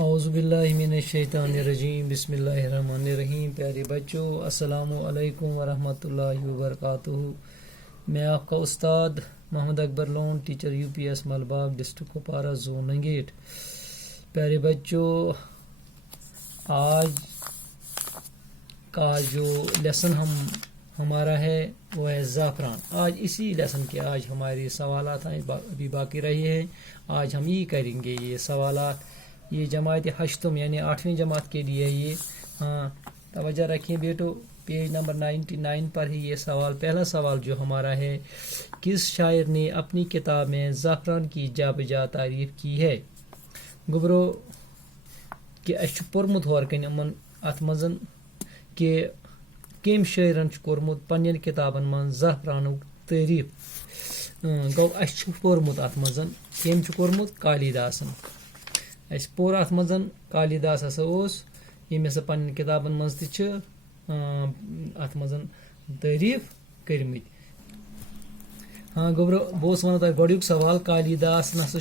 اعوذ باللہ من الشیطان الرجیم بسم اللہ الرحمن الرحیم. پیارے بچوں السلام علیکم ورحمۃ اللہ وبرکاتہ. میں آپ کا استاد Mohammad Akbar Lone, teacher UPS Malbagh, district Kupwara, zone Nangit. پیارے بچوں، آج کا جو لیسن ہمارا ہے وہ ہے زعفران. آج اسی لیسن کے ہمارے سوالات ہیں، ابھی باقی رہے ہیں. آج ہم یہ کریں گے یہ سوالات. یہ جماعت ہشتم یعنی 8ویں جماعت کے لیے یہ توجہ رکھیں بیٹو. پیج نمبر 99 پر ہی یہ سوال. پہلا سوال جو ہمارا ہے، کس شاعر نے اپنی کتاب میں زعفران کی جا بجا تعریف کی ہے؟ گبرو کہ اس پورمت ہورکن امن ات مزن کہ کم شاعرن کورمت پنن کتابن من زعفرانک تعریف. گو اس پورمت ات مزن کم کورمت کالیداسن. اس پور ات مزن کالیداس ہسا یم ہسا پنن کتابن مز تہ ات مزن تعریف کرمت. گوبرو بہت ونو تہ گوڈیک سوال. کالیداس نسا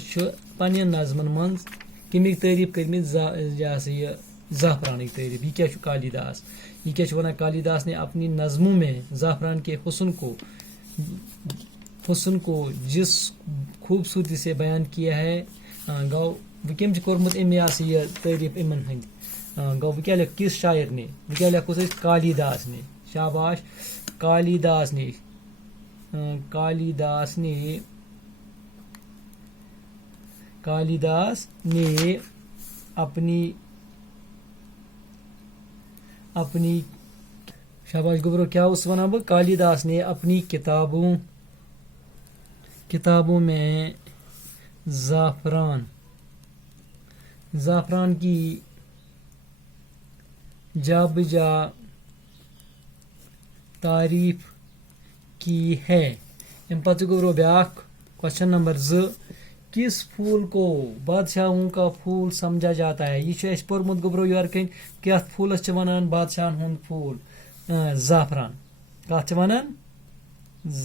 پنن نظمن مز کمک تعریف کرمت یہ زعفرانک تعریف. یہ کیا کالیداس؟ یہ کیا ونان؟ کالیداس نے اپنی نظموں میں زعفران کے حسن کو جس خوبصورتی سے بیان کیا ہے. گو وکم کورمت امیاس یہ تعریف امن ہند. گو وہ کیا لکھ کس شاعر نے؟ وہ کیا لکھو کالیداس نے. شاباش. کالیداس نے اپنی شاباش گبرو کیا اس ونا بہ کالیداس نے اپنی کتابوں میں زعفران کی جا بجا تعریف کی ہے. ام پتہ گبرو بیاکھ کوشچن نمبر 2. کس پھول کو بادشاہوں کا پھول سمجھا جاتا ہے؟ یہ اس پورمت گبرو یورکن کیا پھولس ونان بادشاہن ہند پھول؟ زعفران. کت ونان؟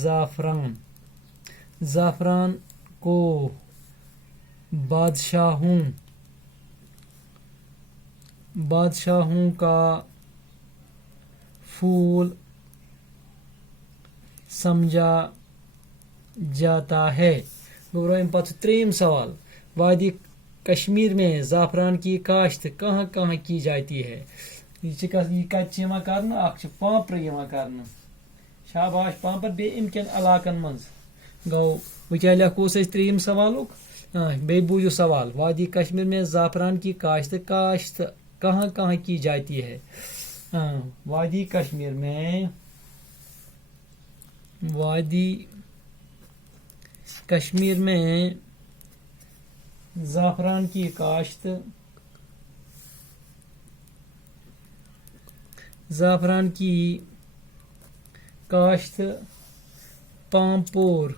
زعفران. زعفران کو بادشاہوں کا پھول سمجھا جاتا ہے. گبرو ام پتہ 3 سوال. وادی کشمیر میں زعفران کی کاشت کہاں کہاں کی جاتی ہے؟ یہ کت کرنا؟ اخ پامپر کرنا. شاباش. پامپر بے امکن علاقن مز. گو وہ کیا لکھو 3 سوالک. بے بوجھو سوال. وادی کشمیر میں زعفران کی کاشت کہاں کہاں کی جاتی ہے؟ وادی کشمیر میں زعفران کی کاشت پامپور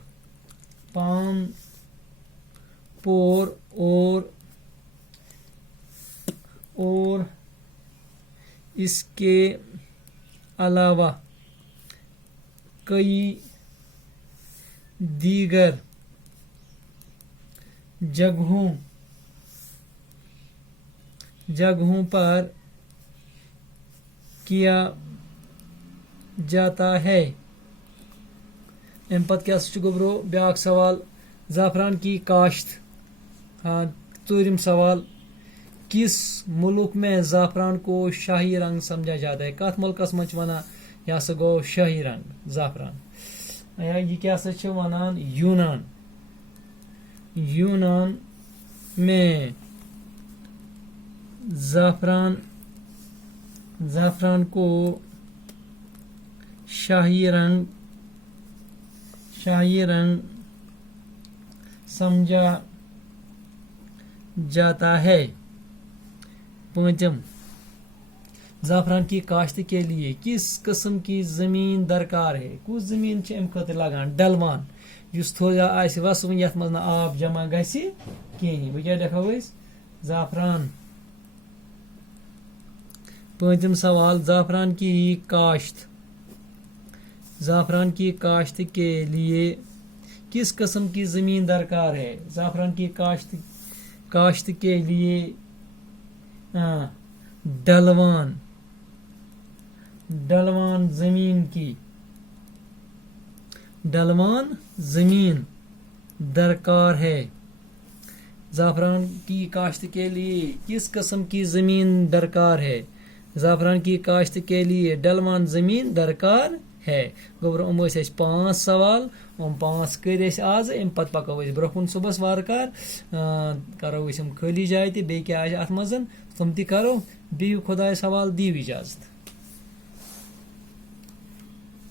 اور اس کے علاوہ کئی دیگر جگہوں پر کیا جاتا ہے. ام پتہ کیا گبرو بیاکھ سوال. زعفران کی کاشت. 4م سوال. کس ملک میں زعفران کو شاہی رنگ سمجھا جاتا ہے؟ کت ملکس مچ ونان یہ سا گو شاہی رنگ زعفران. یہ کیا سا ونان؟ یونان میں زعفران کو شاہی رنگ سمجھا جاتا ہے. 5م زعفران کی کاشت کے لیے کس قسم کی زمین درکار ہے؟ کس زمین ام خاطر لگان؟ ڈلوان. اس تھوڑا وسون یت مز آب جمع گژھِ کہین. وہ کیا لکھو زعفران. 5م سوال. زعفران کی کاشت کے لیے کس قسم کی زمین درکار ہے؟ زعفران کی کاشت کے لیے ڈلوان ڈلوان زمین کی ڈلوان زمین درکار ہے. زعفران کی کاشت کے لیے کس قسم کی زمین درکار ہے؟ زعفران کی کاشت کے لیے ڈلوان زمین درکار ہے. گوبر ام 5 سوال 5 کر آز ام پتہ پکو برو کن صبح وار کار کرو خالی جائے تہ بیٚیہِ کیٛاہ آسہِ اتھ منٛز تم تہ کرو. بِہِو خۄدایس حوالہٕ، دِیِو اجازت.